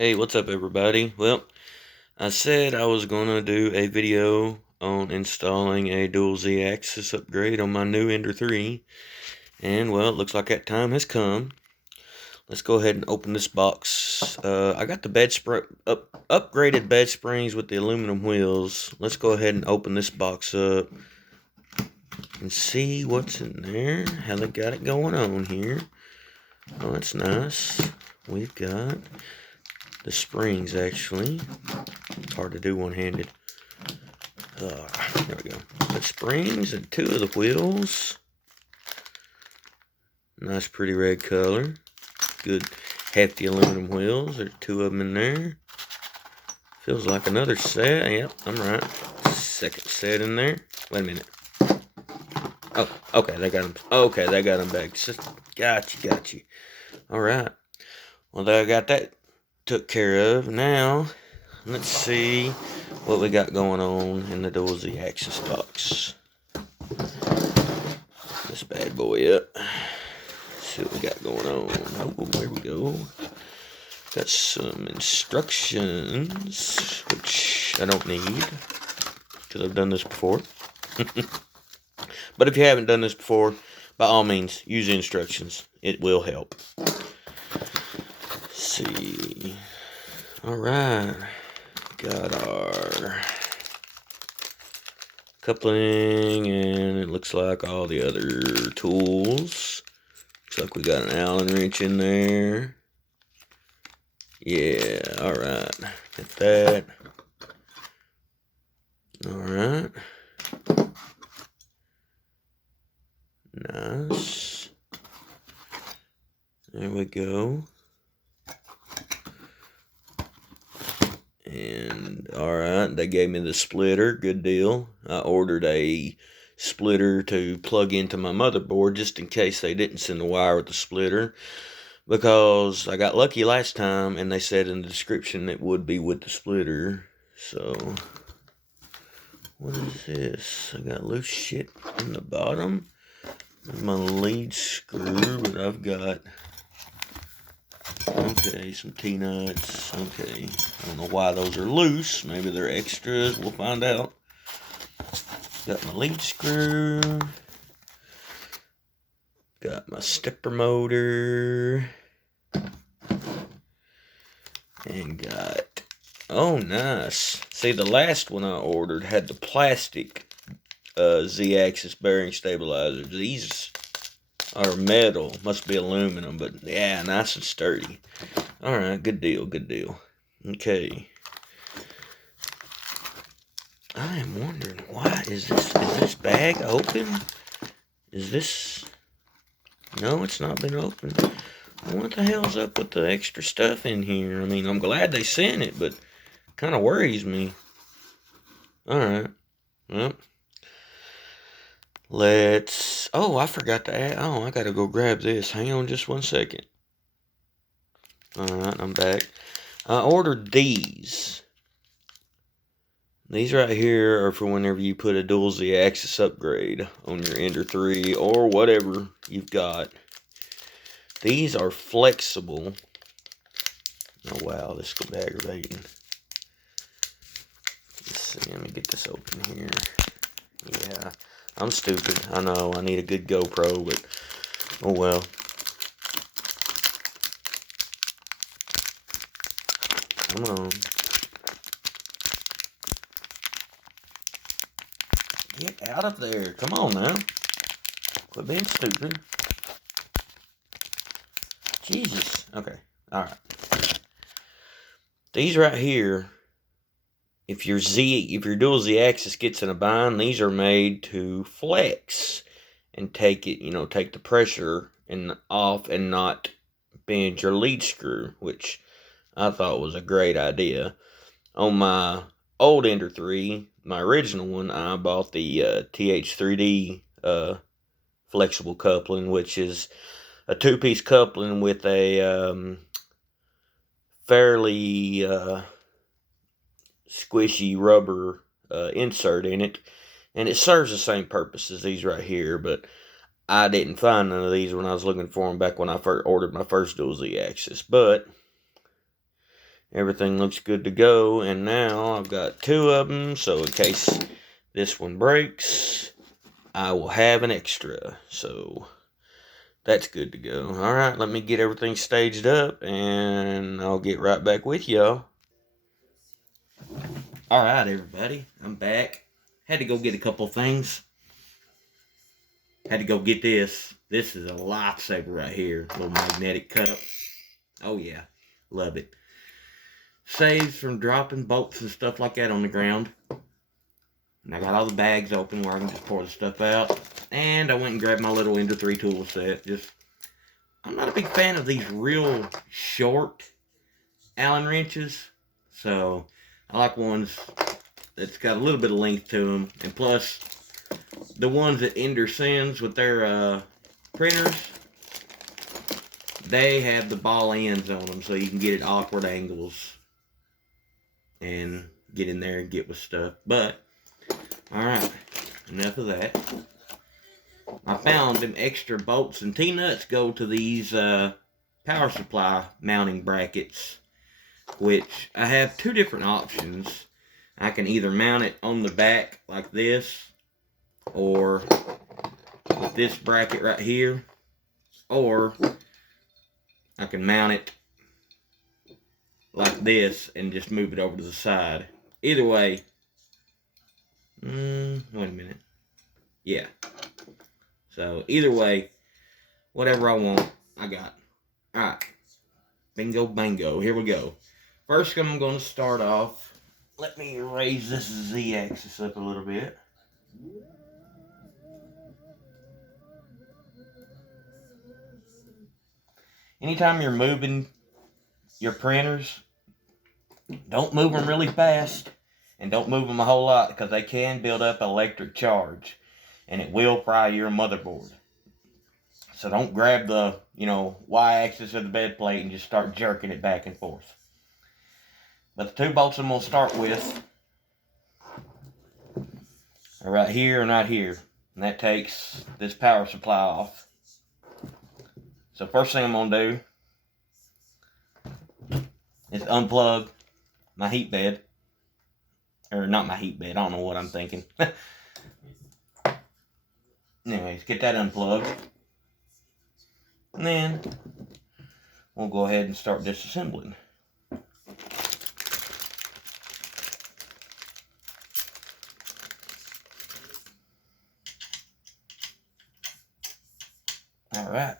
Hey, what's up everybody? Well, I said I was gonna do a video on installing a dual Z-axis upgrade on my new Ender 3, and well, it looks like that time has come. Let's go ahead and open this box. I got the upgraded bed springs with the aluminum wheels. Let's go ahead and open this box up and see what's in there, how they got it going on here. Oh, that's nice. We've got the springs, actually. It's hard to do one-handed. There we go. The springs and two of the wheels. Nice pretty red color. Good hefty aluminum wheels. There's two of them in there. Feels like another set. Yep, I'm right. Second set in there. Wait a minute. Oh, okay, they got them. Okay, they got them back. Got you. All right. Well, I got that took care of. Now, let's see what we got going on in the dual Z-axis box. This bad boy up. See what we got going on. Oh, there we go. Got some instructions, which I don't need, because I've done this before. But if you haven't done this before, by all means, use the instructions. It will help. Let's see. Alright. Got our coupling, and it looks like all the other tools. Looks like we got an Allen wrench in there. Yeah, alright. Get that. Alright. Nice. There we go. And alright, they gave me the splitter. Good deal. I ordered a splitter to plug into my motherboard just in case they didn't send the wire with the splitter, because I got lucky last time and they said in the description it would be with the splitter. So what is this? I got loose shit in the bottom. There's my lead screw, but I've got, okay, some T-nuts. Okay, I don't know why those are loose. Maybe they're extras. We'll find out. Got my lead screw. Got my stepper motor. And got, oh nice. See, the last one I ordered had the plastic Z-axis bearing stabilizers. These are metal. Must be aluminum, but yeah, nice and sturdy. Alright, good deal, good deal. Okay. I am wondering, why is this bag open? Is this, no, it's not been opened. What the hell's up with the extra stuff in here? I mean, I'm glad they sent it, but it kind of worries me. Alright, well, let's, oh, I forgot to add, oh, I gotta go grab this. Hang on just 1 second. Alright, I'm back. I ordered these. These right here are for whenever you put a dual Z-axis upgrade on your Ender 3 or whatever you've got. These are flexible. Oh wow, this is gonna be aggravating. Let's see, let me get this open here. Yeah, I'm stupid. I know, I need a good GoPro, but oh well. Come on. Get out of there. Come on now. Quit being stupid. Jesus. Okay. Alright. These right here, if your dual Z-axis gets in a bind, these are made to flex and take it, take the pressure off and not bend your lead screw, which I thought was a great idea. On my old Ender 3, my original one, I bought the TH3D flexible coupling, which is a 2-piece coupling with a fairly squishy rubber insert in it, and it serves the same purpose as these right here, but I didn't find none of these when I was looking for them back when I first ordered my first dual Z-axis. But Everything looks good to go, and now I've got 2 of them, so in case this one breaks, I will have an extra. So that's good to go. Alright, let me get everything staged up, and I'll get right back with y'all. Alright, everybody, I'm back. Had to go get a couple things. Had to go get this. This is a lifesaver right here. Little magnetic cup. Oh yeah, love it. Saves from dropping bolts and stuff like that on the ground. And I got all the bags open where I can just pour the stuff out. And I went and grabbed my little ender3 tool set. I'm not a big fan of these real short Allen wrenches. So I like ones that's got a little bit of length to them. And plus, the ones that Ender sends with their printers, they have the ball ends on them, so you can get at awkward angles and get in there and get with stuff. But, alright, enough of that. I found them extra bolts and T-nuts go to these power supply mounting brackets, which I have 2 different options. I can either mount it on the back like this, or with this bracket right here, or I can mount it like this and just move it over to the side. Either way, wait a minute. Yeah. So either way, whatever I want, I got. Alright. Bingo bango. Here we go. First I'm going to start off. Let me raise this Z-axis up a little bit. Anytime you're moving your printers, don't move them really fast, and don't move them a whole lot, because they can build up electric charge, and it will fry your motherboard. So don't grab the, Y-axis of the bed plate and just start jerking it back and forth. But the 2 bolts I'm going to start with are right here and right here, and that takes this power supply off. So first thing I'm going to do is unplug my heat bed. Or not my heat bed, I don't know what I'm thinking. Anyways, get that unplugged. And then we'll go ahead and start disassembling. Alright.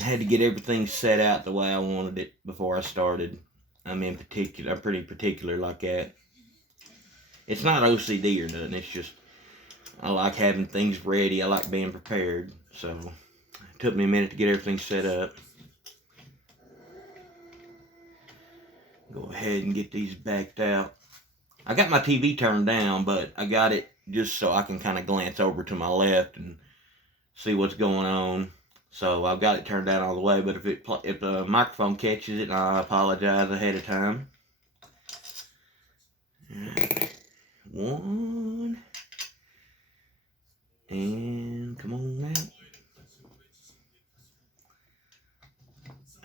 I had to get everything set out the way I wanted it before I started. I'm pretty particular like that. It's not OCD or nothing, it's just I like having things ready. I like being prepared. So it took me a minute to get everything set up. Go ahead and get these backed out. I got my TV turned down, but I got it just so I can kind of glance over to my left and see what's going on. So I've got it turned down all the way, but if the microphone catches it, I apologize ahead of time. One. And come on now.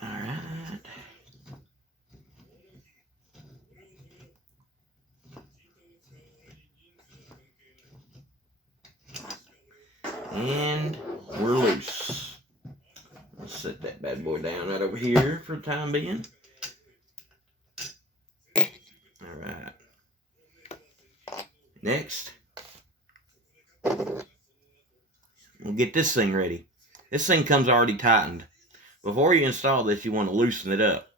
Alright. And we're loose. Let's set that bad boy down right over here for the time being. Alright. Next, we'll get this thing ready. This thing comes already tightened. Before you install this, you want to loosen it up.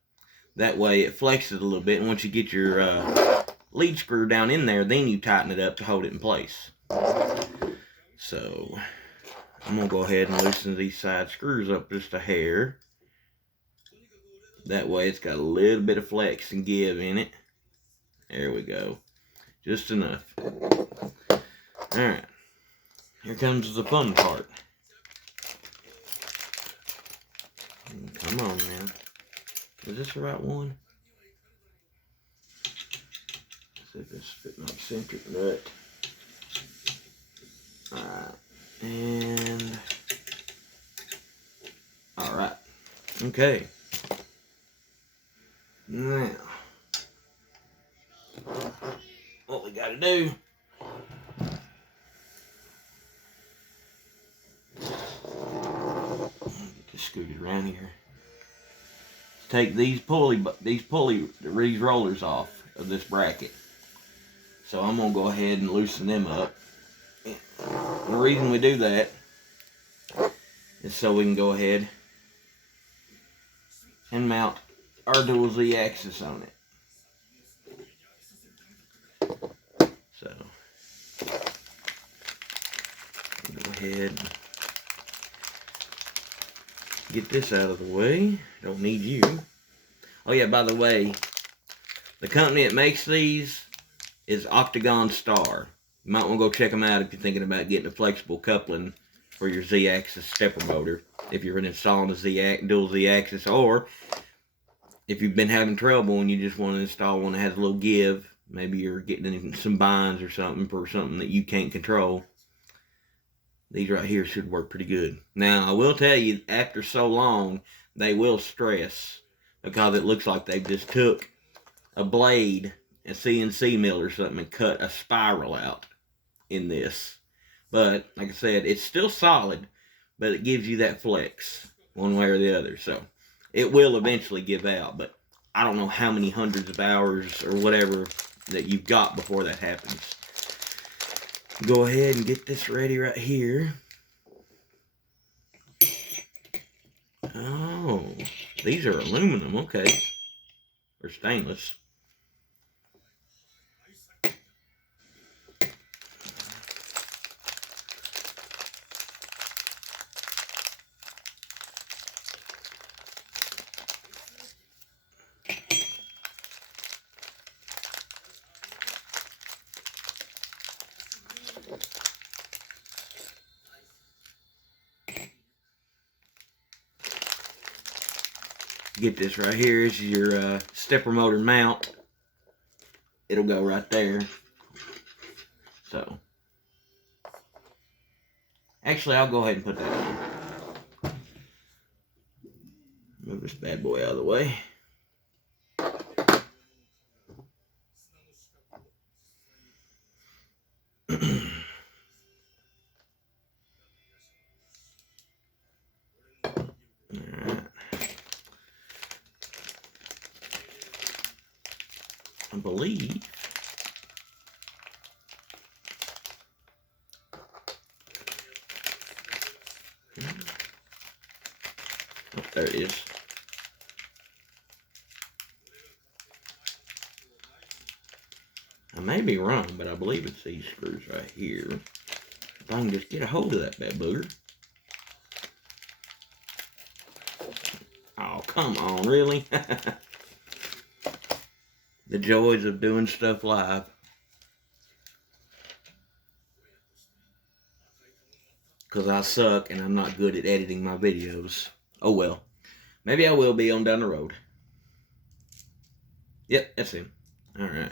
That way it flexes a little bit, and once you get your lead screw down in there, then you tighten it up to hold it in place. So I'm going to go ahead and loosen these side screws up just a hair. That way it's got a little bit of flex and give in it. There we go. Just enough. Alright. Here comes the fun part. Come on now. Is this the right one? Let's see if this fits my eccentric nut. Alright. And Alright. Okay. Now, what we gotta do, just scoot it around here. Take these rollers off of this bracket. So I'm gonna go ahead and loosen them up. And the reason we do that is so we can go ahead and mount our dual Z axis on it. So go ahead and get this out of the way. Don't need you. Oh yeah, by the way, the company that makes these is Octagon Star. You might want to go check them out if you're thinking about getting a flexible coupling for your Z-axis stepper motor. If you're installing a dual Z-axis, or if you've been having trouble and you just want to install one that has a little give, maybe you're getting in some binds or something for something that you can't control, these right here should work pretty good. Now, I will tell you, after so long, they will stress, because it looks like they just took a blade, a CNC mill or something, and cut a spiral out in this. But, like I said, it's still solid, but it gives you that flex one way or the other. So, it will eventually give out, but I don't know how many hundreds of hours or whatever that you've got before that happens. Go ahead and get this ready right here. Oh, these are aluminum, okay. Or stainless. Get this right here. This is your stepper motor mount. It'll go right there. So, actually, I'll go ahead and put that on. Move this bad boy out of the way. Alright. I believe oh, there it is. I may be wrong, but I believe it's these screws right here. If I can just get a hold of that bad booger. Oh, come on, really? The joys of doing stuff live. Because I suck and I'm not good at editing my videos. Oh well. Maybe I will be on down the road. Yep, that's him. Alright.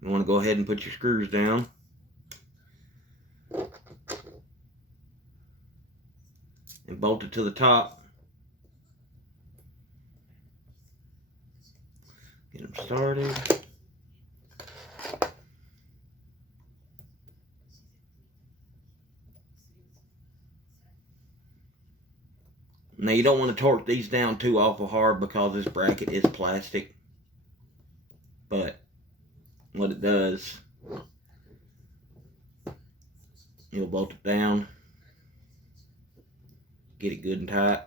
You want to go ahead and put your screws down. And bolt it to the top. Get them started. Now you don't want to torque these down too awful hard because this bracket is plastic. But what it does, you'll bolt it down. Get it good and tight.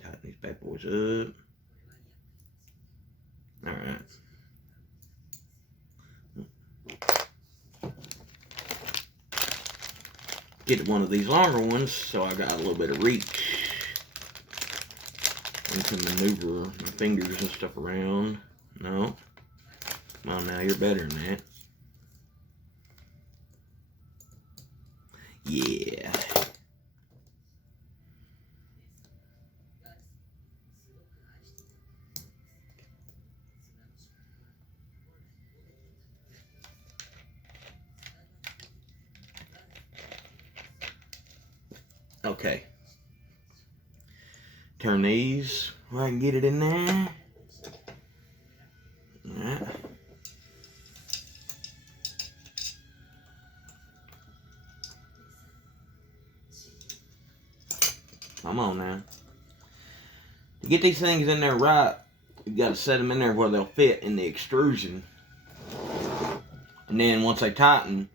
Tighten these bad boys up. Alright. Get one of these longer ones so I got a little bit of reach and can maneuver my fingers and stuff around. No. Come on now, you're better than that. Yeah. Okay. Turn these where I can get it in there. Alright. Come on now. To get these things in there right, you've got to set them in there where they'll fit in the extrusion. And then once they tighten,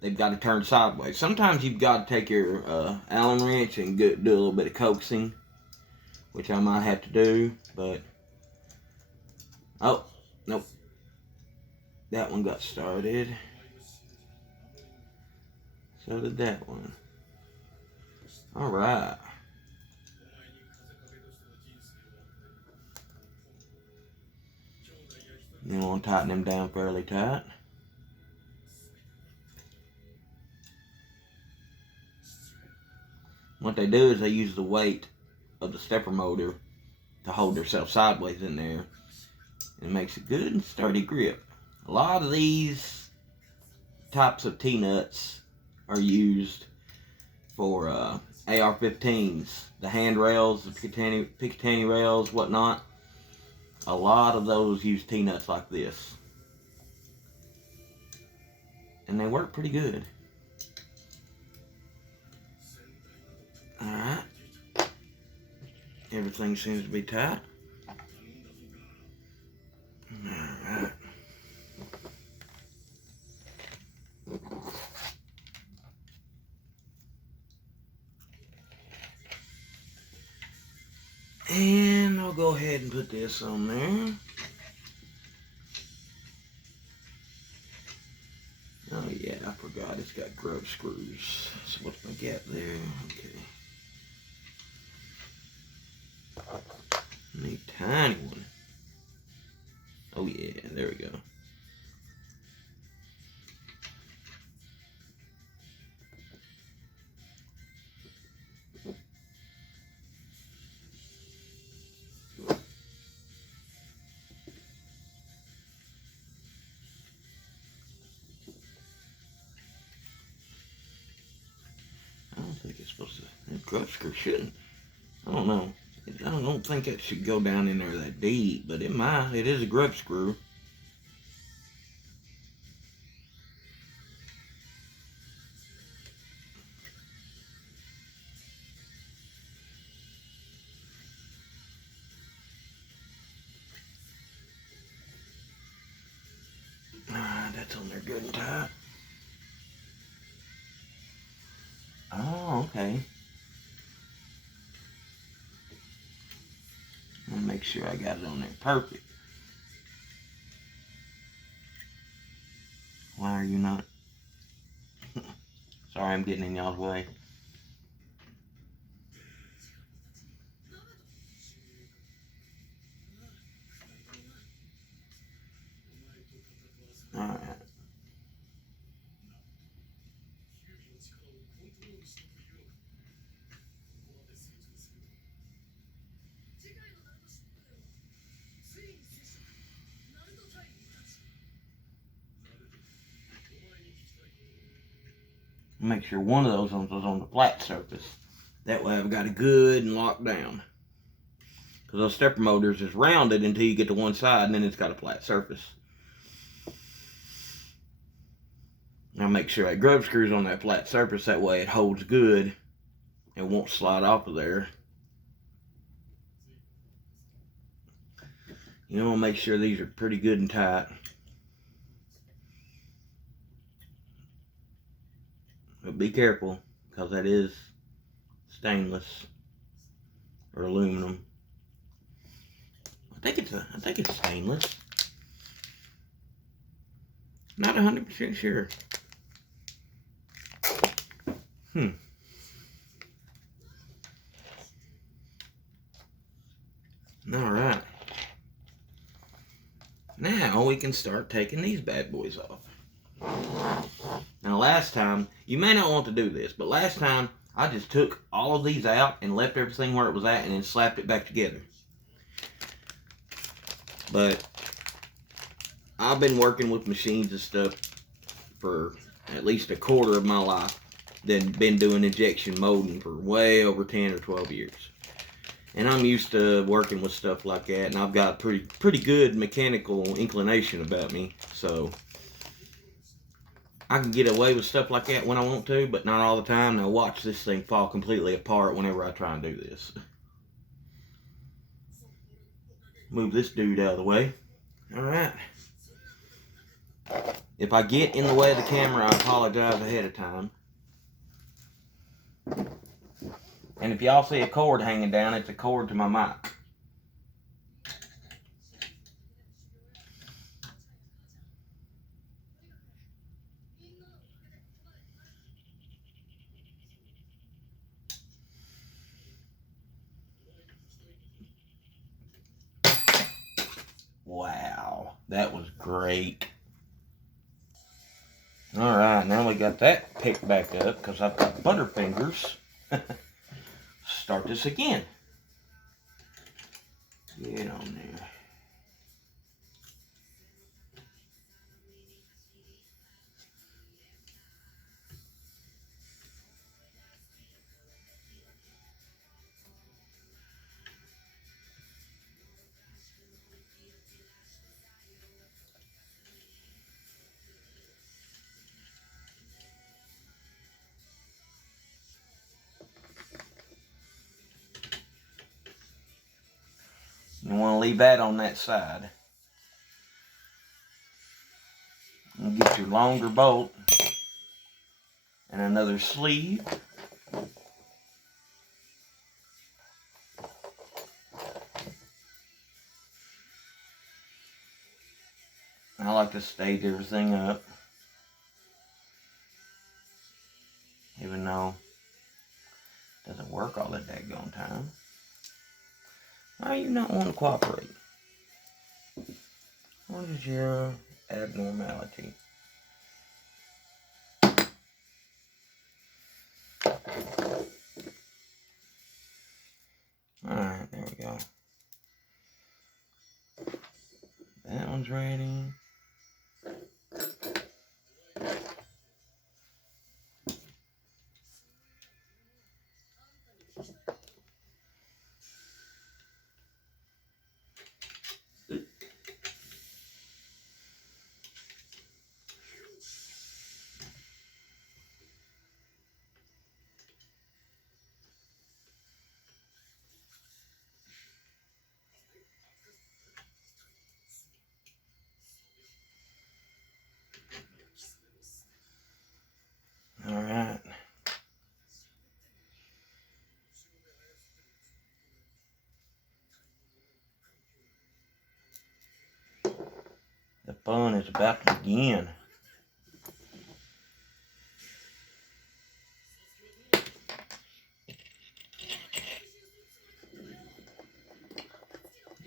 they've got to turn sideways. Sometimes you've got to take your Allen wrench and do a little bit of coaxing, which I might have to do, but... Oh, nope. That one got started. So did that one. Alright. You want to tighten them down fairly tight. What they do is they use the weight of the stepper motor to hold themselves sideways in there. It makes a good and sturdy grip. A lot of these types of T-nuts are used for AR-15s. The handrails, the Picatinny rails, whatnot. A lot of those use T-nuts like this. And they work pretty good. Alright. Everything seems to be tight. Alright. And I'll go ahead and put this on there. Oh yeah, I forgot it's got grub screws. So what's my gap there? Okay. Need a tiny one. Oh yeah, there we go. I don't think it's supposed to. That grub screw shouldn't. I don't know. I don't think it should go down in there that deep, but it might. It is a grub screw. That's on there good and tight. Oh, okay. I'll make sure I got it on there perfect. Why are you not? Sorry, I'm getting in y'all's way. Alright. Make sure one of those ones was on the flat surface. That way I've got it good and locked down. Because those stepper motors is rounded until you get to one side and then it's got a flat surface. Now make sure that grub screw's on that flat surface, that way it holds good and won't slide off of there. You want to make sure these are pretty good and tight. But be careful, because that is stainless or aluminum. I think it's stainless. Not 100% sure. Alright. Now we can start taking these bad boys off. Now last time, you may not want to do this, but last time I just took all of these out and left everything where it was at and then slapped it back together. But I've been working with machines and stuff for at least a quarter of my life. been doing injection molding for way over 10 or 12 years. And I'm used to working with stuff like that, and I've got pretty good mechanical inclination about me, so I can get away with stuff like that when I want to, but not all the time. Now watch this thing fall completely apart whenever I try and do this. Move this dude out of the way. Alright. If I get in the way of the camera, I apologize ahead of time. And if y'all see a cord hanging down, it's a cord to my mic. Wow, that was great. Alright, now we got that picked back up because I've got butterfingers. Start this again. Get on there. You want to leave that on that side. And get your longer bolt and another sleeve. I like to stage everything up, even though it doesn't work all that daggone time. Why you not want to cooperate? What is your abnormality? Alright, there we go. That one's ready. Alright. The fun is about to begin.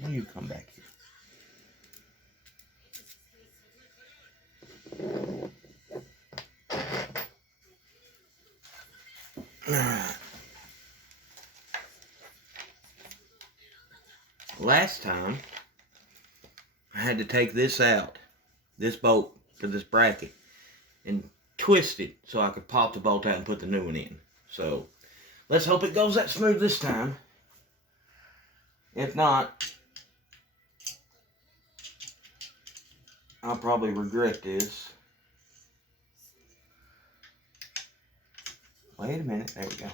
You come back here. Alright. Last time, I had to take this out, this bolt for this bracket, and twist it so I could pop the bolt out and put the new one in. So, let's hope it goes that smooth this time. If not, I'll probably regret this. Wait a minute, there we go.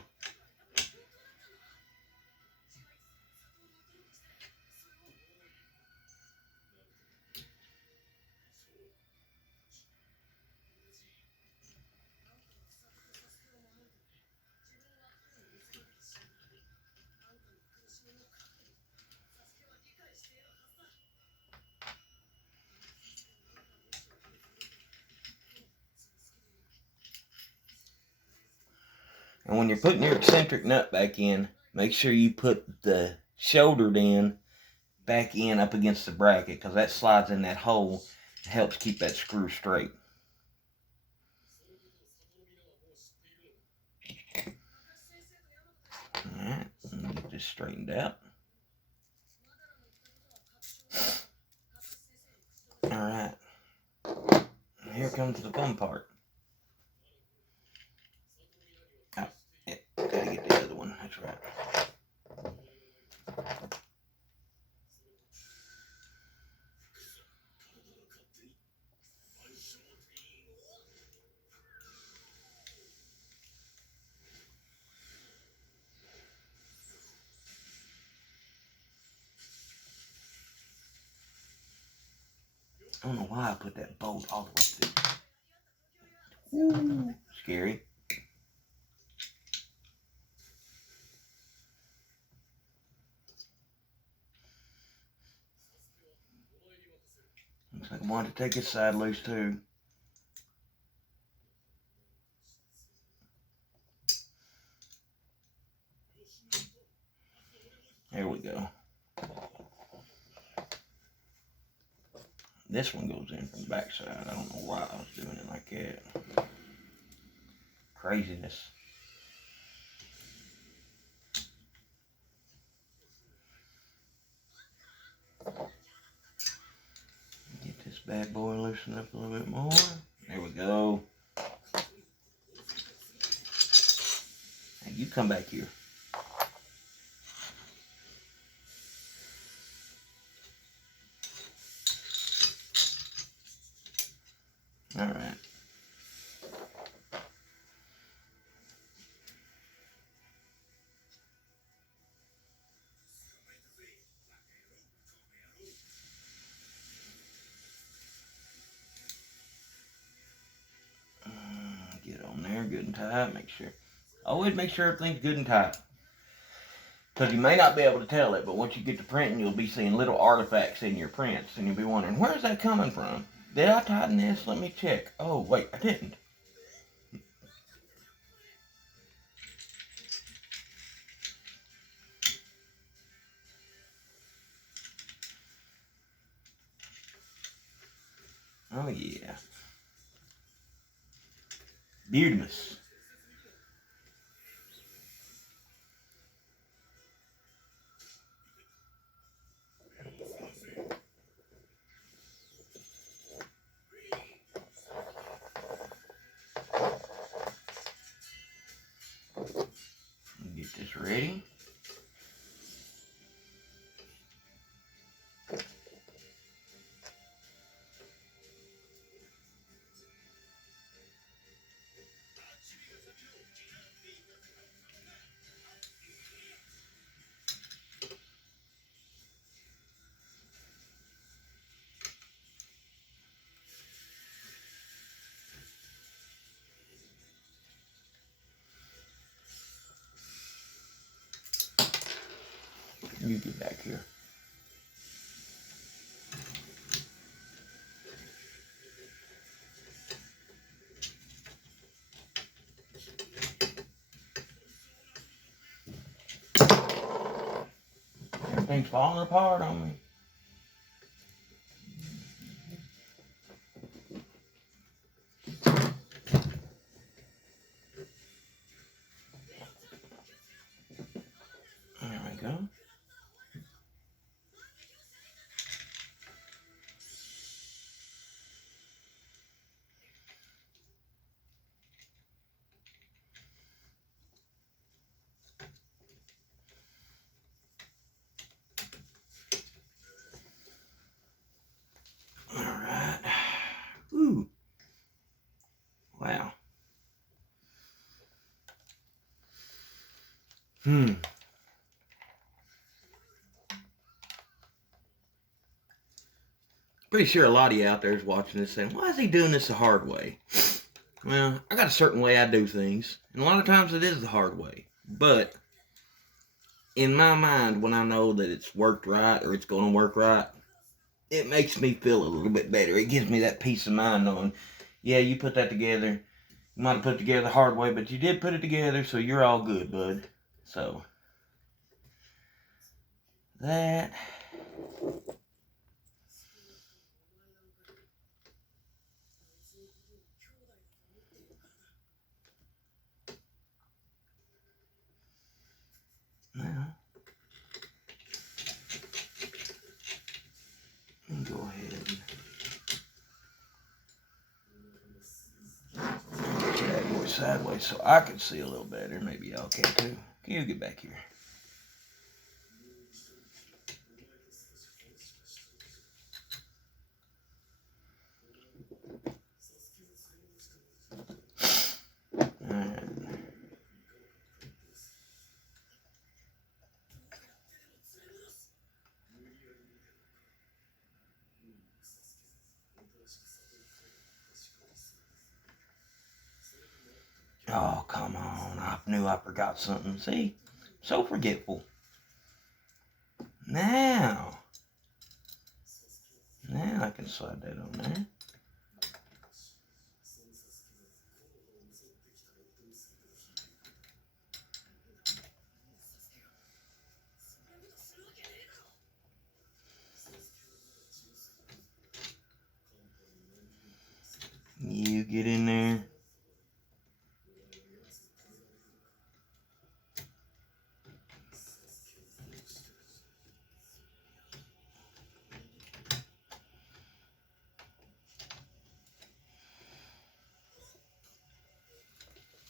And when you're putting your eccentric nut back in, make sure you put the shouldered end back in up against the bracket, because that slides in that hole. It helps keep that screw straight. Alright, let me get this straightened out. Alright, here comes the fun part. I don't know why I put that bolt all the way through. Ooh, scary. Looks like I wanted to take this side loose too. There we go. This one goes in from the back side. I don't know why I was doing it like that. Craziness. Get this bad boy loosened up a little bit more. There we go. Hey, you come back here. All right. Get on there, good and tight. Make sure. Always make sure everything's good and tight. Because you may not be able to tell it, but once you get to printing, you'll be seeing little artifacts in your prints, and you'll be wondering, where's that coming from? Did I tighten this? Let me check. Oh, wait, I didn't. Oh, yeah. Beautimous. Get this ready. You get back here. Everything's falling apart on me. There we go. All right. Ooh. Wow. Pretty sure a lot of you out there is watching this saying, why is he doing this the hard way? Well, I got a certain way I do things, and a lot of times it is the hard way. But in my mind, when I know that it's worked right or it's going to work right, it makes me feel a little bit better. It gives me that peace of mind knowing, yeah, you put that together. You might have put it together the hard way, but you did put it together, so you're all good, bud. So, that. Now, and go ahead and get that boy sideways so I can see a little better. Maybe y'all can too. Can you get back here? Alright. Oh, come on. I knew I forgot something. See? So forgetful. Now I can slide that on there. You get in there.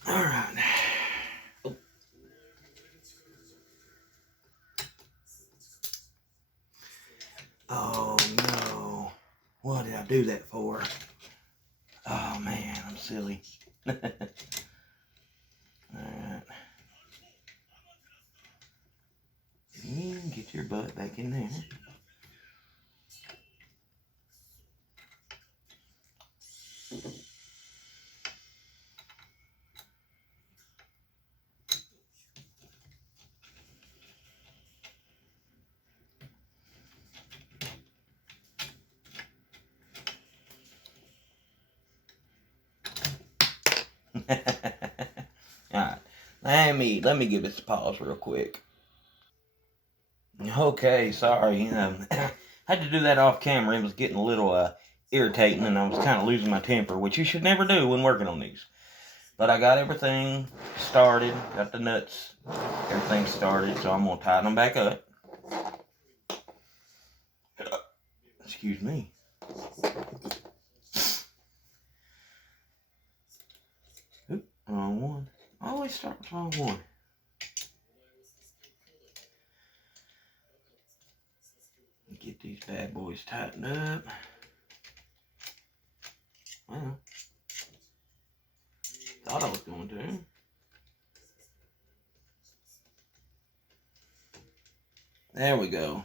All right. Oh no. What did I do that for? Oh man, I'm silly. Alright. Get your butt back in there. Alright. Let me give this a pause real quick. Okay, sorry. Had to do that off camera. It was getting a little irritating, and I was kind of losing my temper, which you should never do when working on these. But I got everything started, got the nuts, everything started, so I'm going to tighten them back up. Excuse me. Oop, wrong one. Always start with the wrong one. Get these bad boys tightened up. Well, thought I was going to. There we go.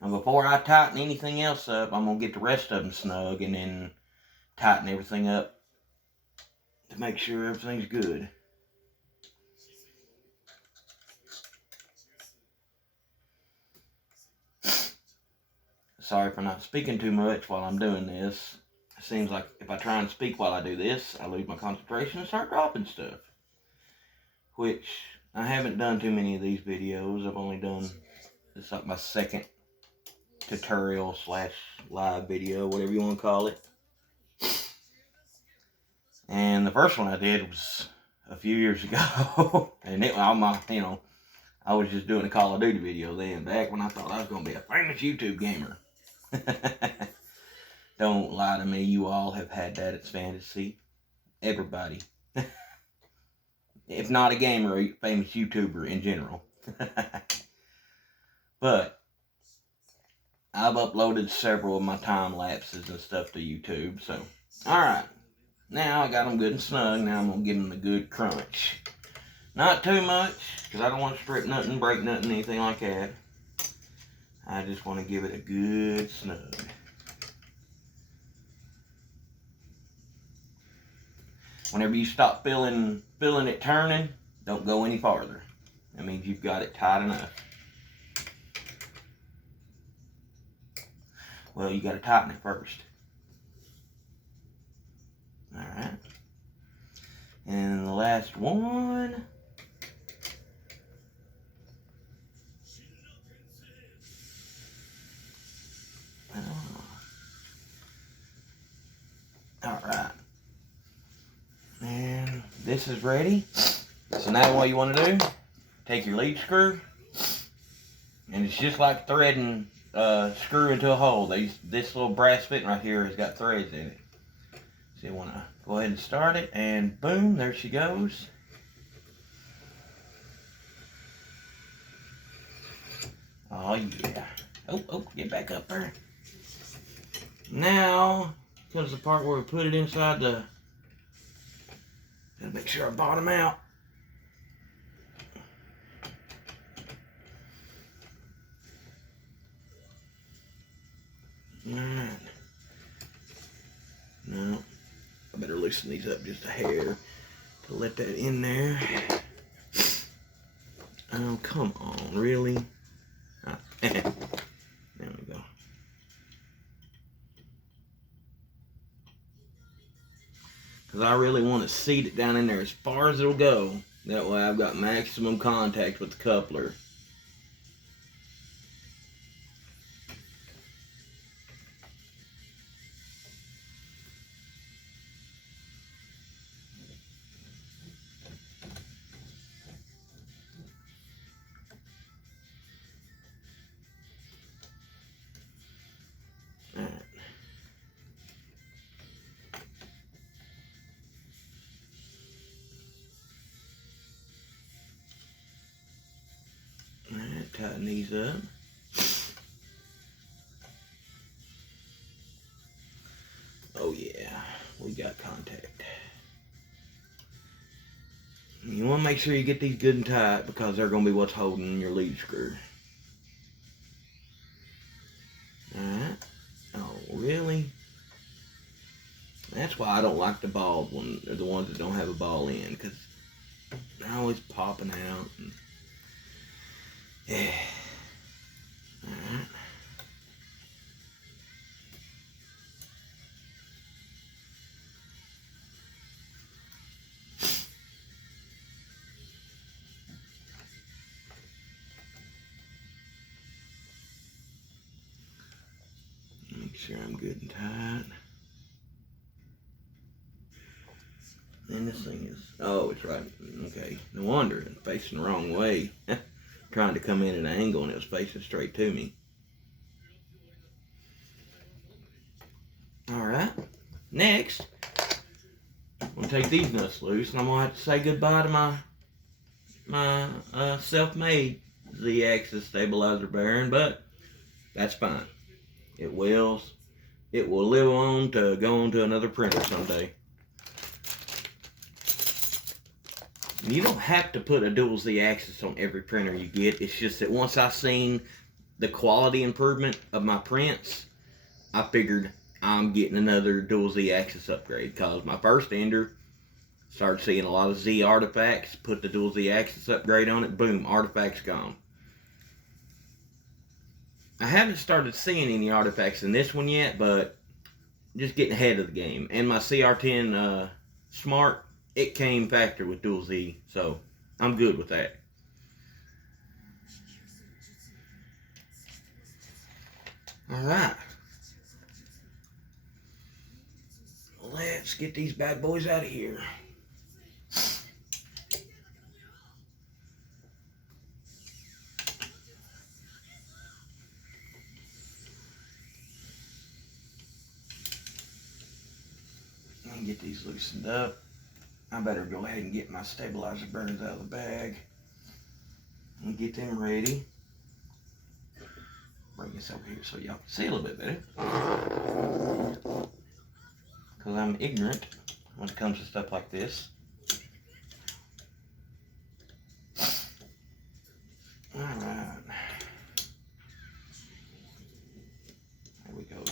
And before I tighten anything else up, I'm going to get the rest of them snug and then tighten everything up to make sure everything's good. Sorry for not speaking too much while I'm doing this. It seems like if I try and speak while I do this, I lose my concentration and start dropping stuff. Which, I haven't done too many of these videos. I've only done, it's like my second tutorial / live video, whatever you want to call it. And the first one I did was a few years ago. And I was just doing a Call of Duty video then, back when I thought I was going to be a famous YouTube gamer. Don't lie to me, you all have had that as fantasy. Everybody. If not a gamer, a famous YouTuber in general. But I've uploaded several of my time lapses and stuff to YouTube, so alright. Now I got them good and snug. Now I'm going to give them the good crunch. Not too much, because I don't want to strip nothing, break nothing, anything like that. I just want to give it a good snug. Whenever you stop feeling it turning, don't go any farther. That means you've got it tight enough. Well, you got to tighten it first. Alright. And the last one. Alright. And this is ready. So now what you want to do, take your lead screw, and it's just like threading screw into a hole. This little brass fitting right here has got threads in it. So you want to go ahead and start it, and boom, there she goes. Oh yeah. Oh, get back up there. Now comes the part where we put it inside the Gotta make sure I bottom out. Alright. No, I better loosen these up just a hair to let that in there. Oh, come on, really? Ah, there we go. Because I really want to seat it down in there as far as it'll go. That way I've got maximum contact with the coupler. Alright, tighten these up. Oh yeah, we got contact. You want to make sure you get these good and tight because they're going to be what's holding your lead screw. Alright. Oh, really? That's why I don't like the bald one, or the ones that don't have a ball in, because they're always popping out. And, yeah. Alright. Make sure I'm good and tight. And this thing is, oh, it's right, okay. No wonder, it's facing the wrong way. Trying to come in at an angle and it was facing straight to me. Alright, next, I'm going to take these nuts loose and I'm going to have to say goodbye to my self-made Z-axis stabilizer bearing, but that's fine. It will live on to go on to another printer someday. You don't have to put a dual Z-axis on every printer you get. It's just that once I seen the quality improvement of my prints, I figured I'm getting another dual Z-axis upgrade, because my first ender started seeing a lot of Z artifacts, put the dual Z-axis upgrade on it, boom, artifacts gone. I haven't started seeing any artifacts in this one yet, but just getting ahead of the game. And my CR10 Smart, it came factory with dual Z, so I'm good with that. Alright. Let's get these bad boys out of here. And get these loosened up. I better go ahead and get my stabilizer bearings out of the bag and get them ready. Bring this over here so y'all can see a little bit better. Because I'm ignorant when it comes to stuff like this. Alright. There we go.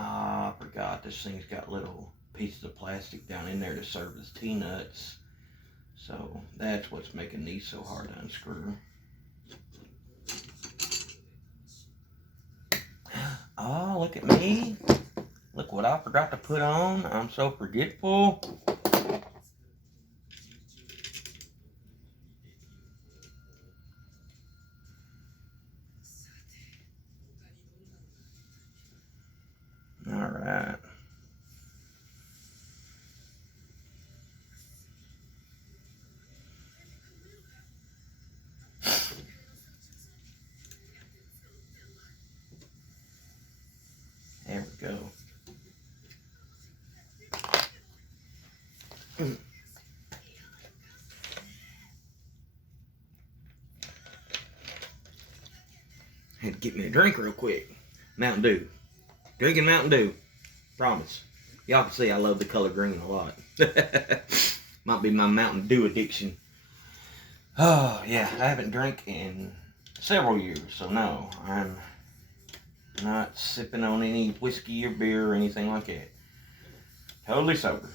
Ah, I forgot this thing's got little pieces of plastic down in there to serve as T-nuts. So that's what's making these so hard to unscrew. Oh, look at me. Look what I forgot to put on. I'm so forgetful. Alright. There we go. Get me a drink real quick. Mountain Dew. Drinking Mountain Dew. Promise. Y'all can see I love the color green a lot. Might be my Mountain Dew addiction. Oh, yeah. I haven't drank in several years, so no. I'm not sipping on any whiskey or beer or anything like that. Totally sober.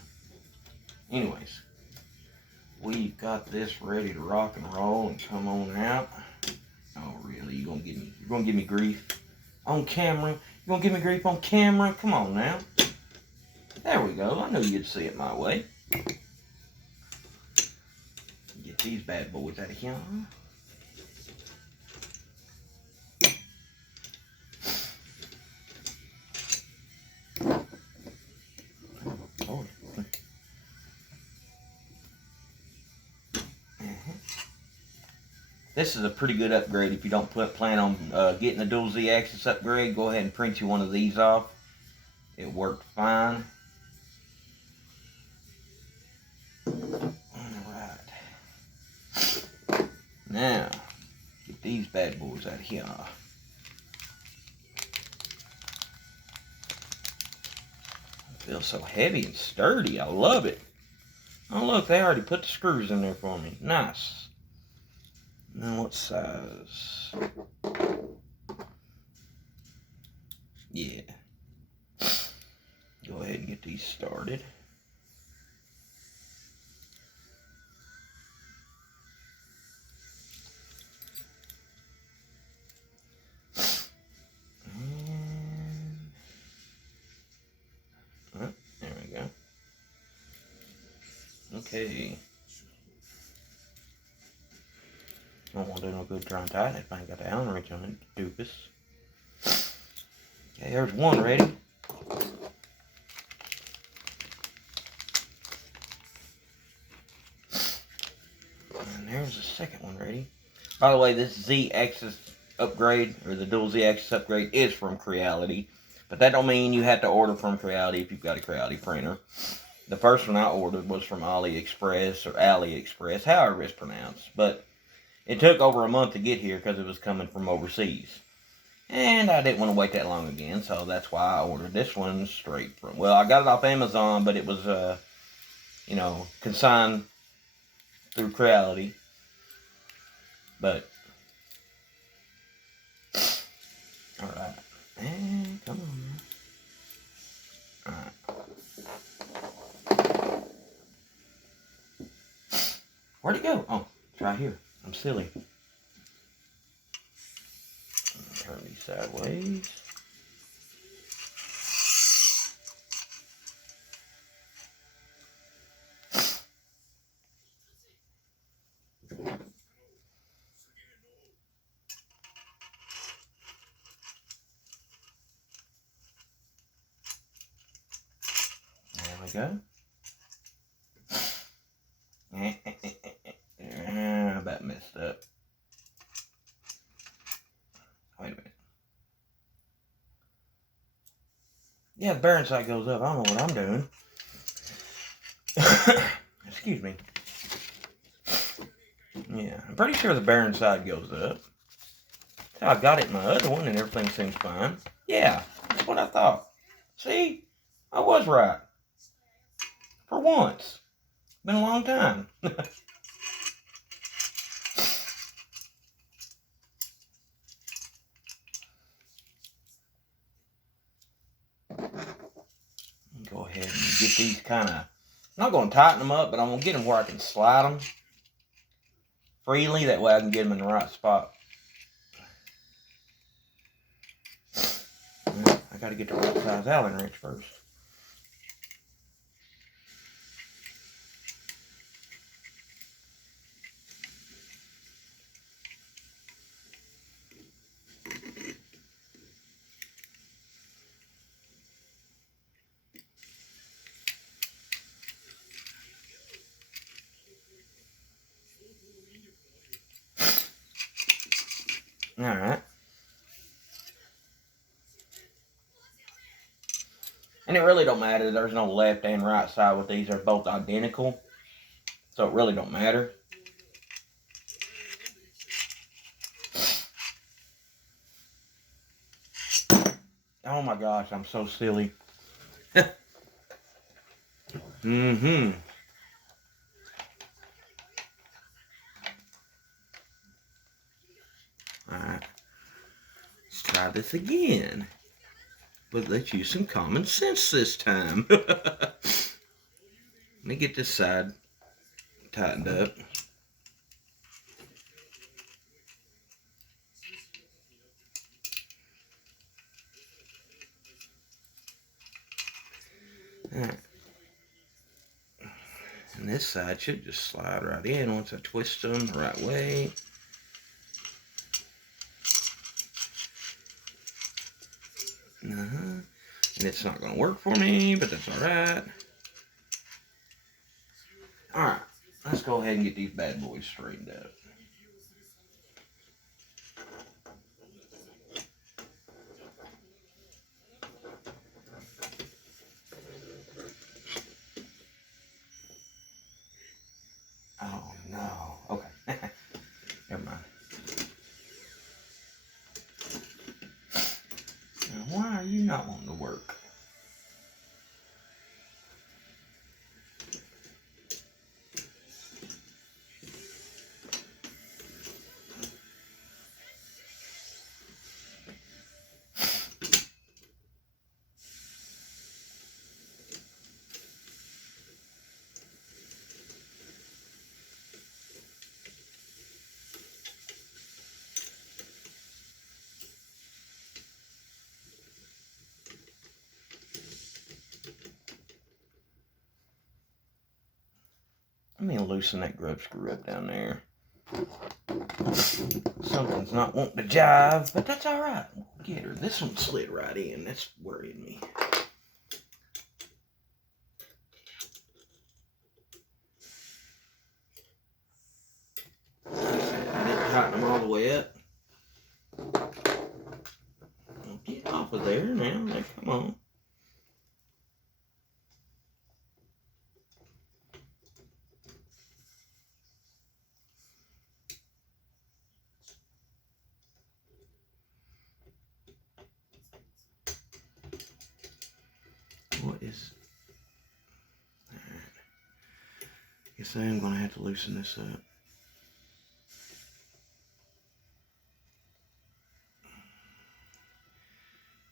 Anyways. We've got this ready to rock and roll and come on out. Oh, really? You're gonna give me grief on camera? You gonna give me grief on camera? Come on now. There we go. I knew you'd see it my way. Get these bad boys out of here. Oh. This is a pretty good upgrade. If you don't plan on getting the dual Z-axis upgrade, go ahead and print you one of these off. It worked fine. Alright. Now, get these bad boys out of here. It feels so heavy and sturdy. I love it. Oh look, they already put the screws in there for me. Nice. Now what size? Yeah. Go ahead and get these started. There we go. Okay. I won't do no good trying to tighten it if I ain't got the Allen wrench on it, doofus. Okay, there's one ready. And there's the second one ready. By the way, this Z-axis upgrade, or the dual Z-axis upgrade, is from Creality. But that don't mean you have to order from Creality if you've got a Creality printer. The first one I ordered was from AliExpress, or AliExpress, however it's pronounced. But it took over a month to get here because it was coming from overseas. And I didn't want to wait that long again, so that's why I ordered this one straight from... Well, I got it off Amazon, but it was, you know, consigned through Creality. But... Alright. And come on, man. Alright. Where'd it go? Oh, it's right here. I'm silly. Turn these sideways. There we go. I about messed up. Wait a minute. Yeah, the bearing side goes up. I don't know what I'm doing. Excuse me. Yeah, I'm pretty sure the bearing side goes up. That's how I got it in my other one, and everything seems fine. Yeah, that's what I thought. See? I was right. For once. Been a long time. Go ahead and get these kind of... I'm not going to tighten them up, but I'm going to get them where I can slide them freely. That way I can get them in the right spot. Well, I got to get the right size Allen wrench first. Alright. And it really don't matter. There's no left and right side with these. They're both identical. So it really don't matter. my gosh, I'm so silly. Mm-hmm. Alright. Let's try this again. But let's use some common sense this time. Let me get this side tightened up. Alright. And this side should just slide right in once I twist them the right way. And it's not going to work for me, but that's alright. Alright, let's go ahead and get these bad boys straightened up. Oh no. Okay. Never mind. Now, why are you not wanting to work? Let me loosen that grub screw up down there. Something's not wanting to jive, but that's alright. We'll get her. This one slid right in. That's worrying me. I didn't tighten them all the way up. Get off of there now. Come on. What is... Alright. Guess I am going to have to loosen this up.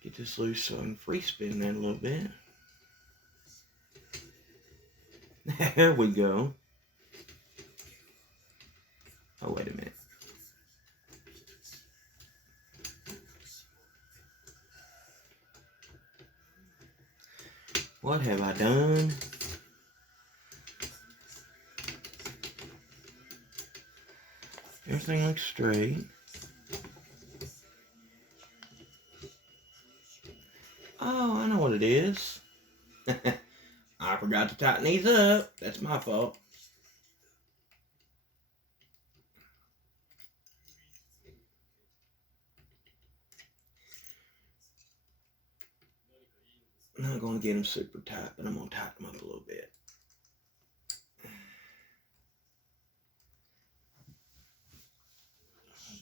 Get this loose so I can free spin that a little bit. There we go. Oh, wait a minute. What have I done? Everything looks straight. Oh, I know what it is. I forgot to tighten these up. That's my fault. I'm not going to get them super tight, but I'm going to tighten them up a little bit.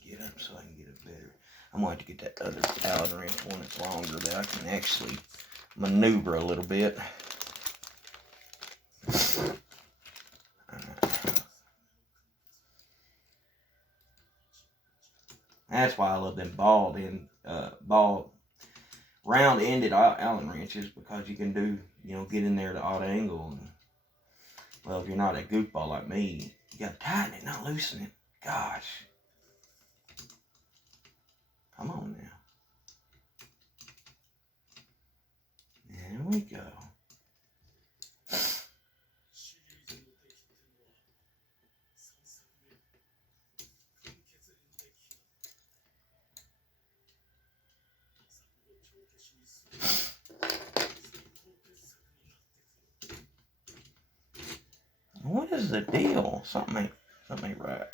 Get up so I can get it better. I'm going to have to get that other Allen wrench one that's longer that I can actually maneuver a little bit. That's why I love them round-ended Allen wrenches, because you can do, get in there at an odd angle. And, well, if you're not a goofball like me, you got to tighten it, not loosen it. Gosh. Come on now. There we go. What is the deal? Something ain't right.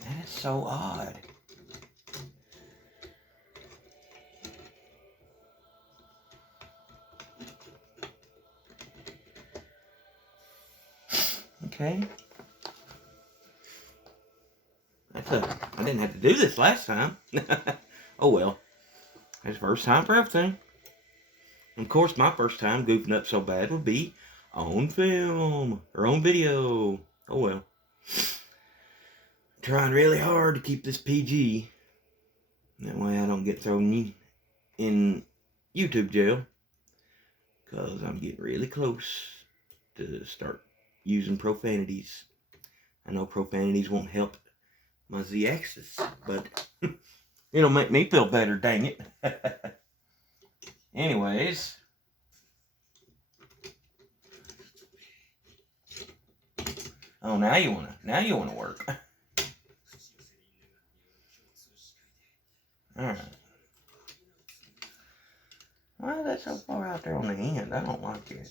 That is so odd. Okay. I didn't have to do this last time. Oh well. It's first time for everything. And of course, my first time goofing up so bad would be on film or on video. Oh well. Trying really hard to keep this PG. That way I don't get thrown in YouTube jail. Because I'm getting really close to start using profanities. I know profanities won't help my Z-axis, but it'll make me feel better, dang it. Anyways. Oh, now you wanna work. Alright. Why is that so far out there on the end? I don't like it.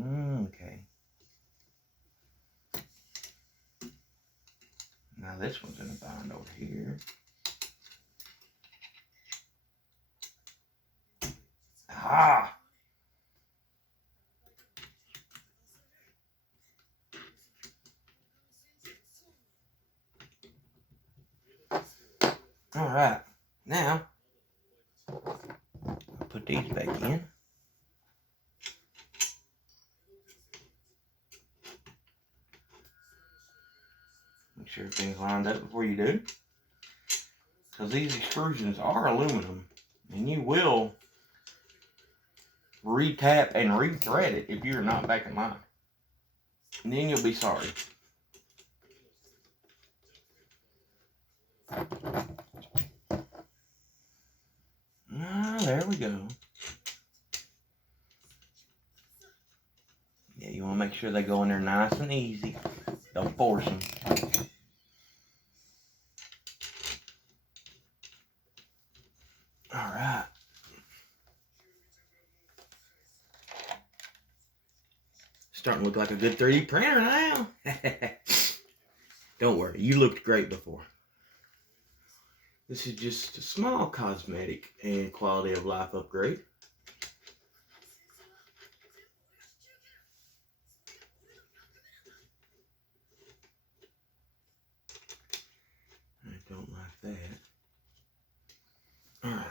Okay. Now this one's in a bind over here. Ah! Alright. Now, I'll put these back in. Make sure everything's lined up before you do. Because these extrusions are aluminum. And you will re-tap and re-thread it if you're not back in line. And then you'll be sorry. Ah, there we go. Yeah, you want to make sure they go in there nice and easy. Don't force them. Alright. Starting to look like a good 3D printer now. Don't worry, you looked great before. This is just a small cosmetic and quality of life upgrade. I don't like that. Alright.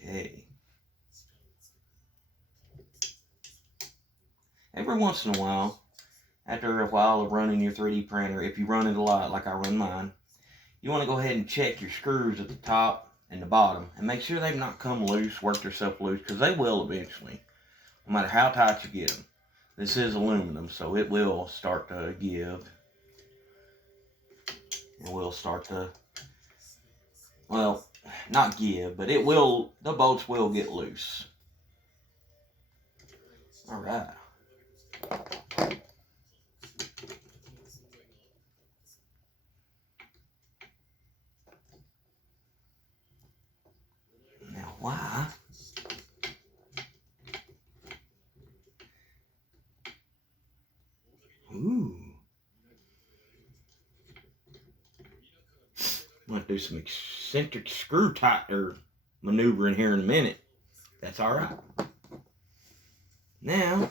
Okay. Every once in a while, after a while of running your 3D printer, if you run it a lot like I run mine, you want to go ahead and check your screws at the top and the bottom and make sure they've not come loose, worked themselves loose, because they will eventually, no matter how tight you get them. This is aluminum, so it will start to give. It will start to, well, not give, but it will, the bolts will get loose. Alright. Now why? Ooh. I'm going to do some eccentric screw tightener maneuver in here in a minute. That's alright. Now,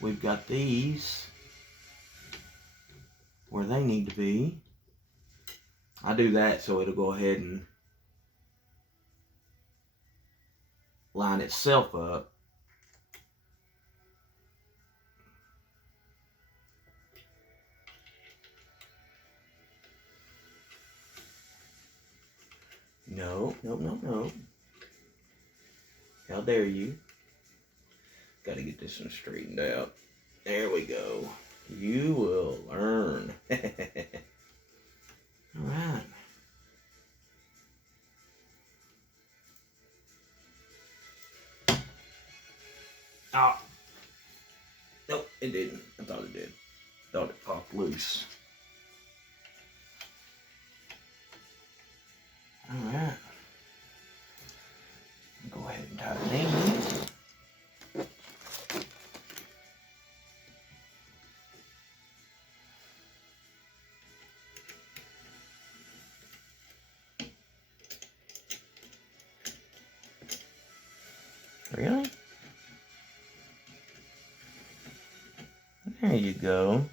we've got these where they need to be. I do that so it'll go ahead and line itself up. No, no, no, no. How dare you? Gotta get this one straightened out. There we go. You will learn. Alright. Oh. Nope, it didn't. I thought it did. Thought it popped loose. Alright. Go ahead and tighten these. Really? There you go.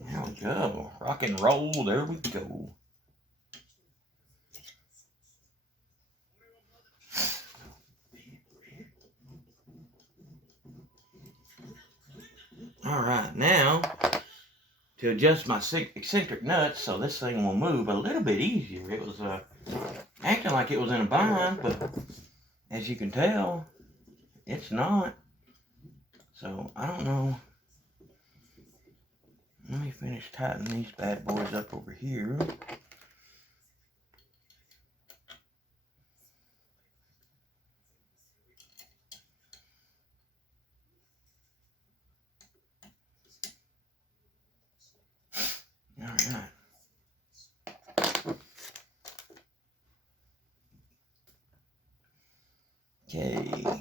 There we go. Rock and roll. There we go. Alright, now to adjust my eccentric nuts so this thing will move a little bit easier. It was acting like it was in a bind, but as you can tell, it's not. So, I don't know. Let me finish tightening these bad boys up over here. Alright. Okay.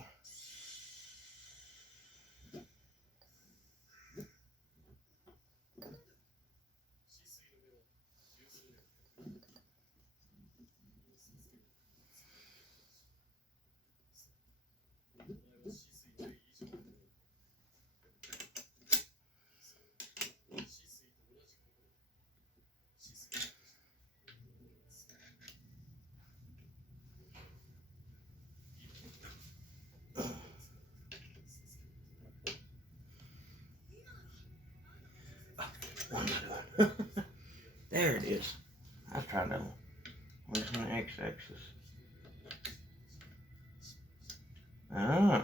There it is. I was trying to. Where's my x-axis? Ah.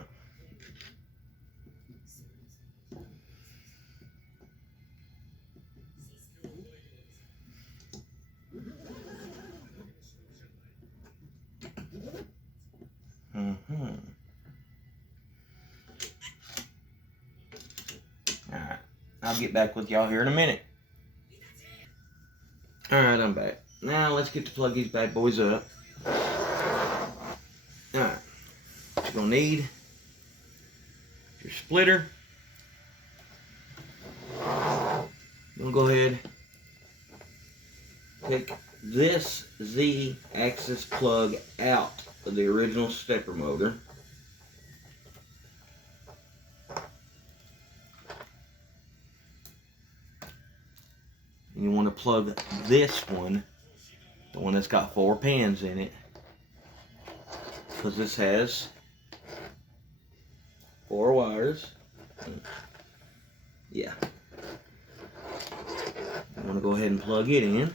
Alright. I'll get back with y'all here in a minute. Alright, I'm back. Now let's get to plug these bad boys up. Alright. What you're gonna need, your splitter. I'm gonna go ahead, take this Z-axis plug out of the original stepper motor. And you want to plug this one, the one that's got 4 pins in it, because this has 4 wires. Yeah. You want to go ahead and plug it in.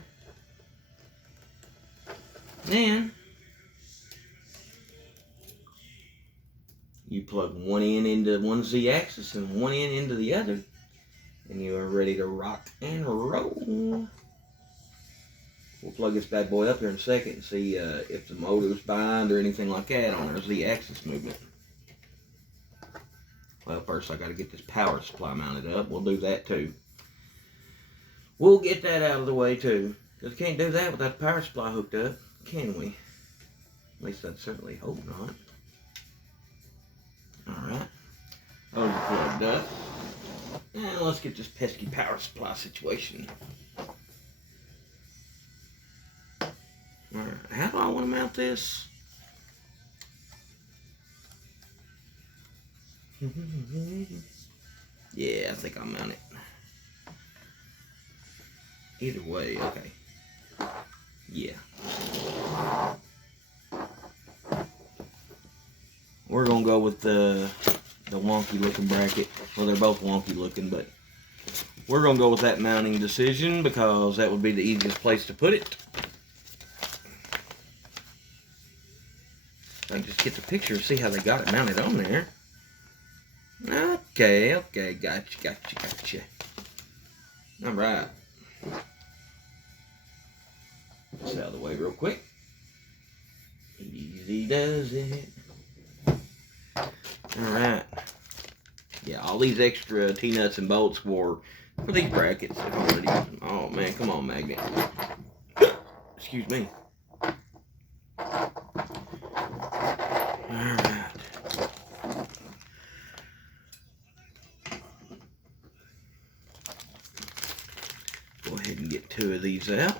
Then you plug one end into one Z-axis and one end into the other, and you are ready to rock and roll. We'll plug this bad boy up here in a second and see if the motor's bind or anything like that on our Z-axis movement. Well, first I got to get this power supply mounted up. We'll do that too. We'll get that out of the way too, because we can't do that without the power supply hooked up, can we? At least I'd certainly hope not. Alright. Those are plugged up. Now let's get this pesky power supply situation. Alright, how do I want to mount this? Yeah, I think I'll mount it. Either way, okay. Yeah. we're gonna go with the wonky looking bracket. Well, they're both wonky looking, but we're gonna go with that mounting decision because that would be the easiest place to put it. I just get the picture, see how they got it mounted on there. Okay, gotcha. All right. This out of the way real quick. Easy does it. Alright. Yeah, all these extra T-nuts and bolts for these brackets. Oh man, come on, magnet. Excuse me. Alright. Go ahead and get 2 of these out.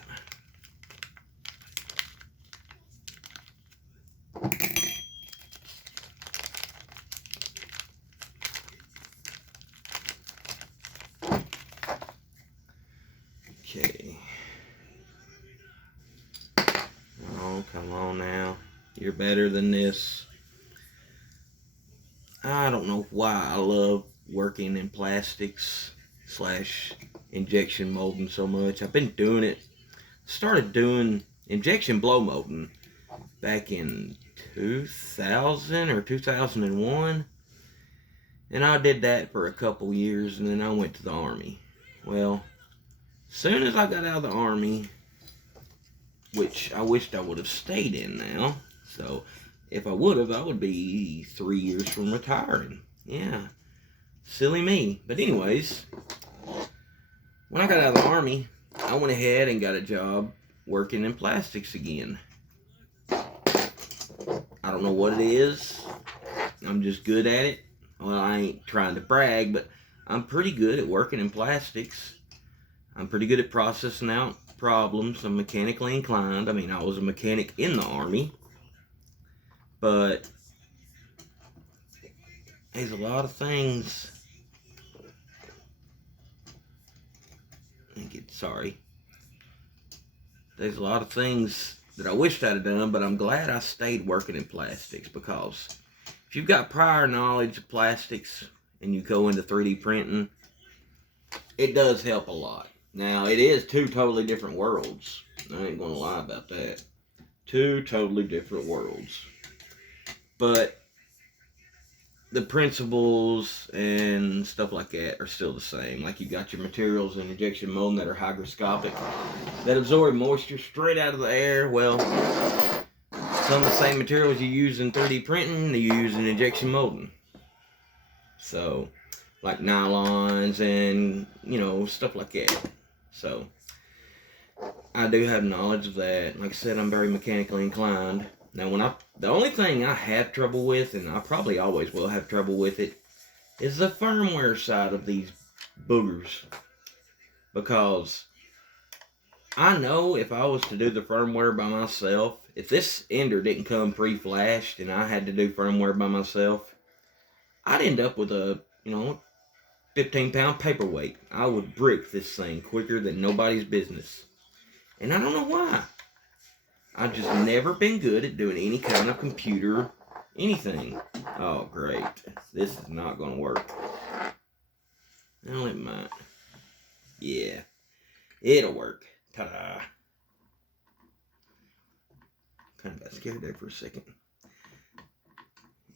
Okay. Oh, come on now. You're better than this. I don't know why I love working in plastics / injection molding so much. I've been doing it. Started doing injection blow molding back in 2000 or 2001. And I did that for a couple years, and then I went to the Army. Well, soon as I got out of the Army, which I wished I would have stayed in now, so if I would have, I would be 3 years from retiring. Yeah, silly me. But anyways, when I got out of the Army, I went ahead and got a job working in plastics again. I don't know what it is. I'm just good at it. Well, I ain't trying to brag, but I'm pretty good at working in plastics. I'm pretty good at processing out problems. I'm mechanically inclined. I mean, I was a mechanic in the Army. But there's a lot of things. There's a lot of things that I wished I'd have done, but I'm glad I stayed working in plastics, because if you've got prior knowledge of plastics and you go into 3D printing, it does help a lot. Now, it is 2 totally different worlds. I ain't gonna lie about that. 2 totally different worlds. But the principles and stuff like that are still the same. Like, you got your materials in injection molding that are hygroscopic, that absorb moisture straight out of the air. Well, some of the same materials you use in 3D printing, you use in injection molding. So, like nylons and, stuff like that. So, I do have knowledge of that. Like I said, I'm very mechanically inclined. Now, the only thing I have trouble with, and I probably always will have trouble with it, is the firmware side of these boogers. Because I know if I was to do the firmware by myself, if this ender didn't come pre-flashed and I had to do firmware by myself, I'd end up with a, 15-pound paperweight. I would brick this thing quicker than nobody's business. And I don't know why. I've just never been good at doing any kind of computer anything. Oh, great. This is not going to work. Well, it might. Yeah. It'll work. Ta-da. Kind of got scared there for a second.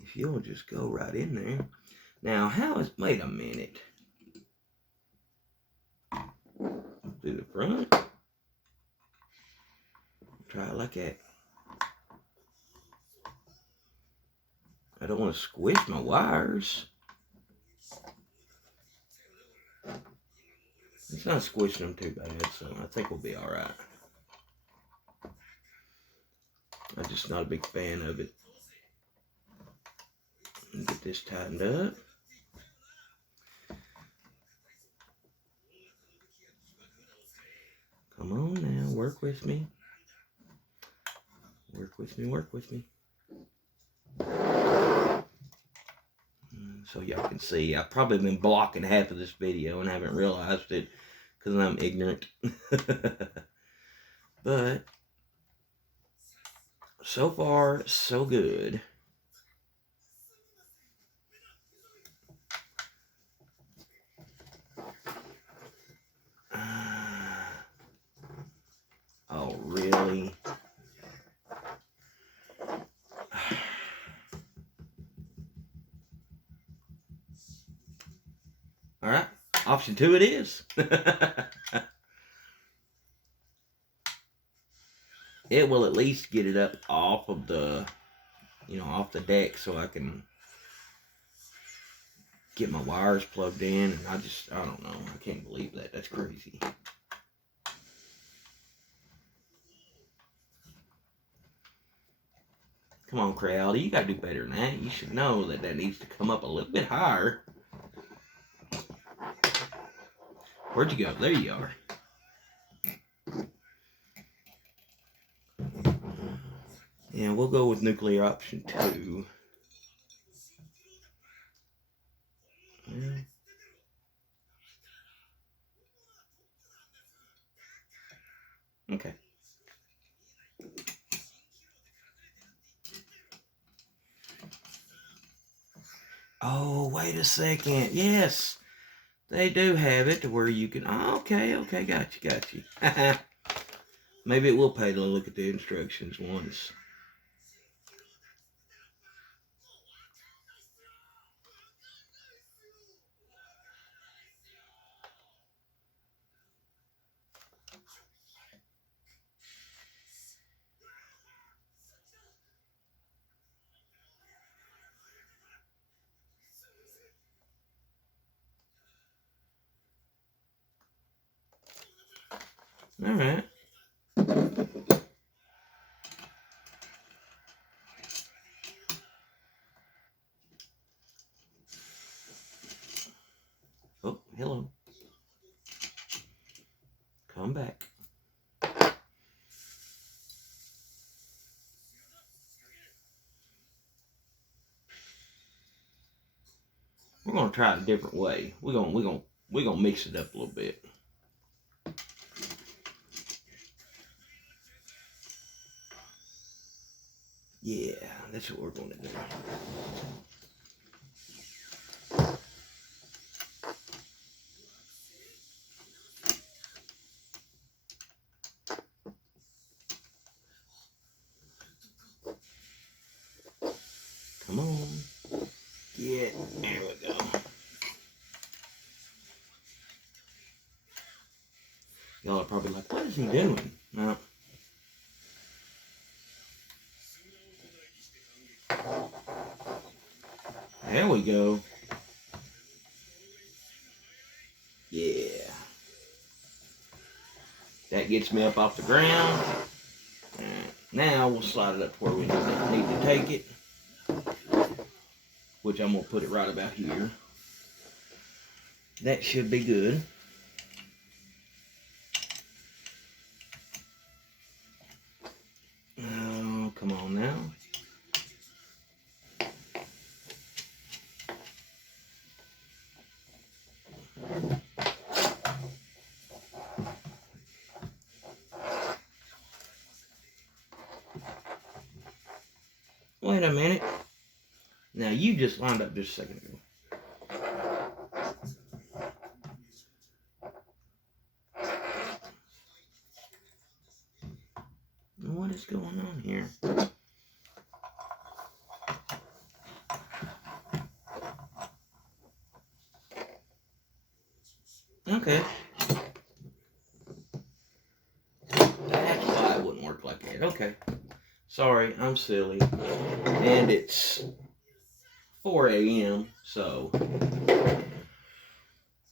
If you'll just go right in there. Now, wait a minute. Do the front. Try it like that. I don't want to squish my wires. It's not squishing them too bad, so I think we'll be alright. I'm just not a big fan of it. Get this tightened up. Come on now, work with me. Work with me. So y'all can see, I've probably been blocking half of this video and haven't realized it because I'm ignorant. But so far, so good. All right, option 2 it is. It will at least get it up off of the, off the deck so I can get my wires plugged in. And I don't know. I can't believe that. That's crazy. Come on, Crowley. You got to do better than that. You should know that that needs to come up a little bit higher. Where'd you go? There you are. Yeah, we'll go with nuclear option 2. Yeah. Okay. Oh, wait a second. Yes, they do have it to where you can... Oh, okay, got you. Maybe it will pay to look at the instructions once. All right. Oh, hello. Come back. We're gonna try it a different way. We're gonna mix it up a little bit. Yeah, that's what we're gonna do. Come on. Yeah, there we go. Y'all are probably like, what is he doing? No. There we go. Yeah. That gets me up off the ground. Now we'll slide it up to where we need to take it. Which I'm going to put it right about here. That should be good. Oh, come on now. Wait a minute. Now you just lined up just a second ago. What is going on here? Okay. That's why it wouldn't work like that. Okay. Sorry, I'm silly. And it's 4 a.m. So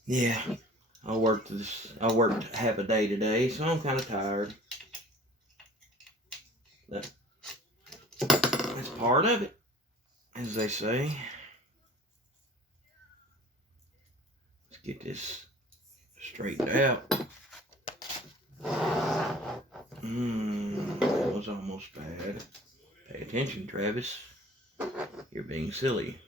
yeah, I worked half a day today, so I'm kind of tired. That's part of it, as they say. Let's get this straightened out. That was almost bad. Pay attention, Travis. You're being silly.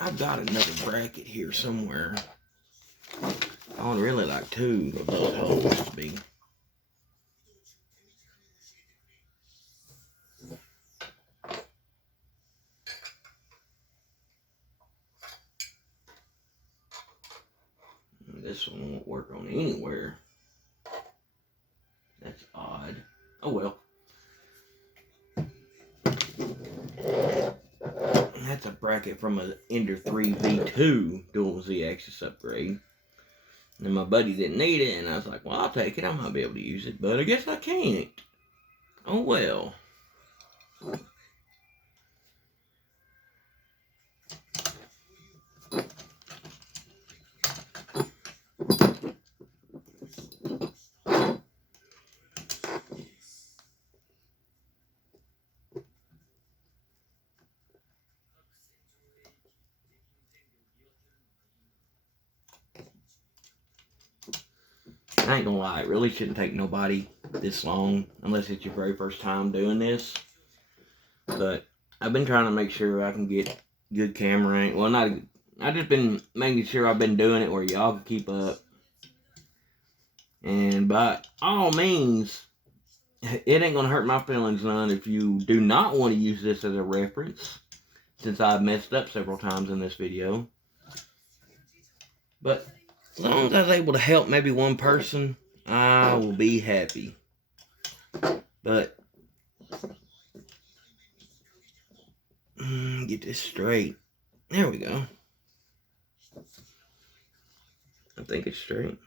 I've got another bracket here somewhere. I would really like 2 of those holes to be. This one won't work on anywhere. That's odd. Oh well. a bracket from a ender3 V2 dual Z-axis upgrade. And my buddy didn't need it, and I was like, well, I'll take it. I might be able to use it, but I guess I can't. Oh, well. I ain't gonna lie, it really shouldn't take nobody this long, unless it's your very first time doing this. But I've been trying to make sure I can get good camera angle. Well, I've just been making sure I've been doing it where y'all can keep up. And by all means, it ain't gonna hurt my feelings none if you do not want to use this as a reference, since I've messed up several times in this video. But as long as I was able to help maybe one person, I will be happy. But get this straight. There we go. I think it's straight.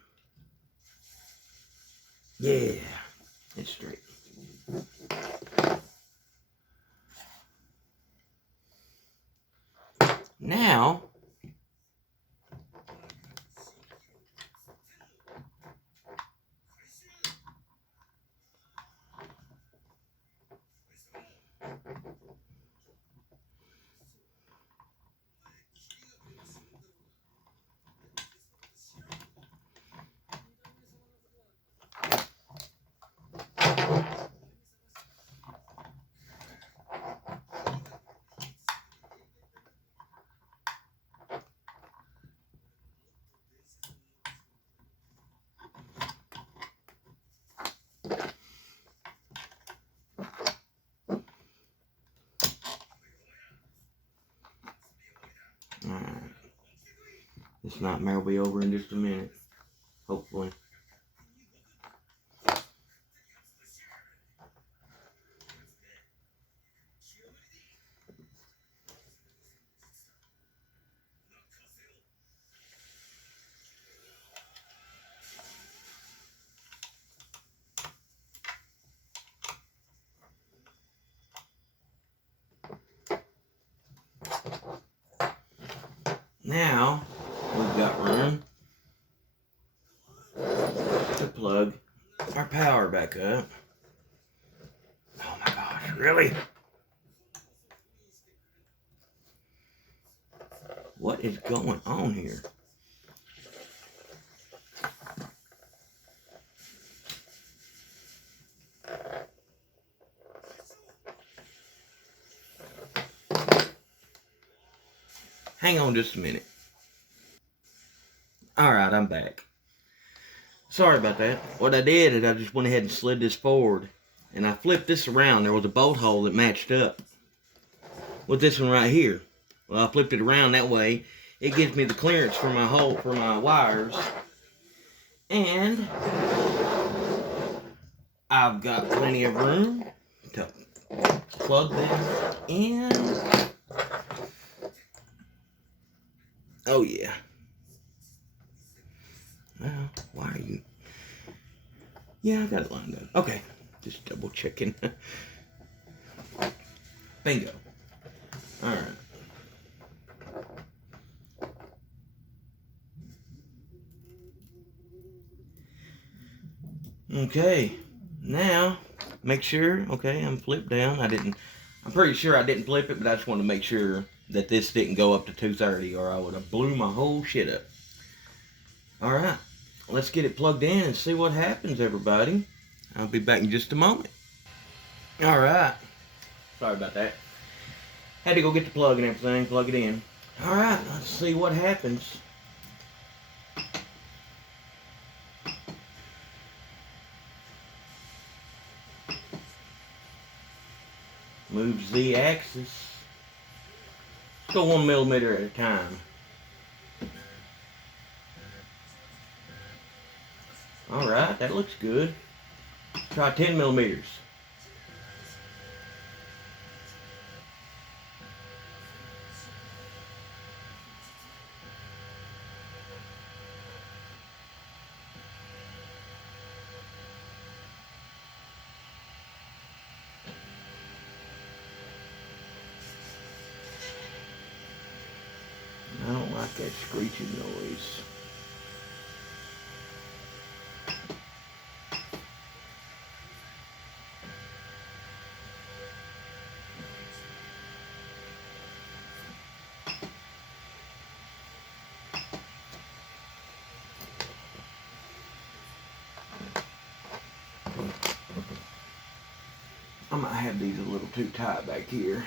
Yeah, it's straight. Now, alright. This nightmare will be over in just a minute, hopefully. Now, we've got room to plug our power back up. Oh my gosh, really? What is going on here? Hang on just a minute. Alright, I'm back. Sorry about that. What I did is I just went ahead and slid this forward, and I flipped this around. There was a bolt hole that matched up with this one right here. Well, I flipped it around that way. It gives me the clearance for my hole, for my wires. And I've got plenty of room to plug them in. Oh yeah. Well, why are you? Yeah, I got it lined up. Okay, just double checking. Bingo. Alright. Okay, now make sure, okay, I'm flipped down. I'm pretty sure I didn't flip it, but I just wanted to make sure that this didn't go up to 230 or I would have blew my whole shit up. Alright, let's get it plugged in and see what happens, everybody. I'll be back in just a moment. Alright, sorry about that. Had to go get the plug and everything, plug it in. Alright, let's see what happens. Move Z-axis. Let's go 1 millimeter at a time. Alright, that looks good. Try 10 millimeters. screeching noise. I might have these a little too tight back here.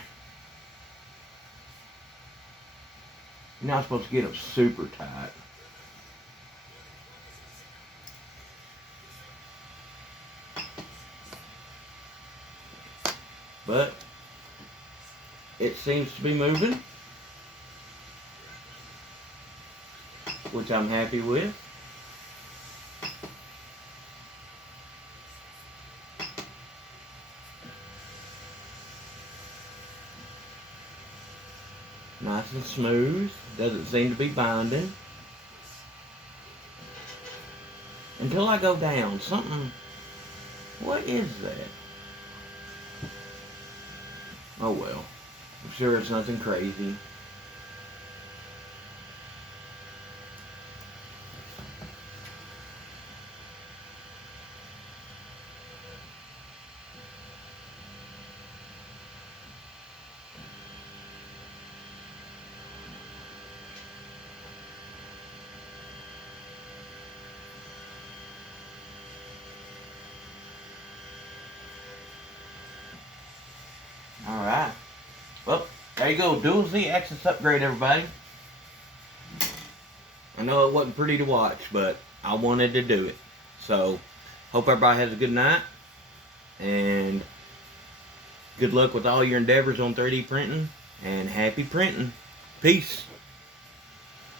You're not supposed to get them super tight. But it seems to be moving, which I'm happy with. Nice and smooth. Doesn't seem to be binding. Until I go down. Something. What is that? Oh well. I'm sure it's nothing crazy. Alright. Well, there you go. Dual Z axis upgrade, everybody. I know it wasn't pretty to watch, but I wanted to do it. So, hope everybody has a good night. And good luck with all your endeavors on 3D printing. And happy printing. Peace.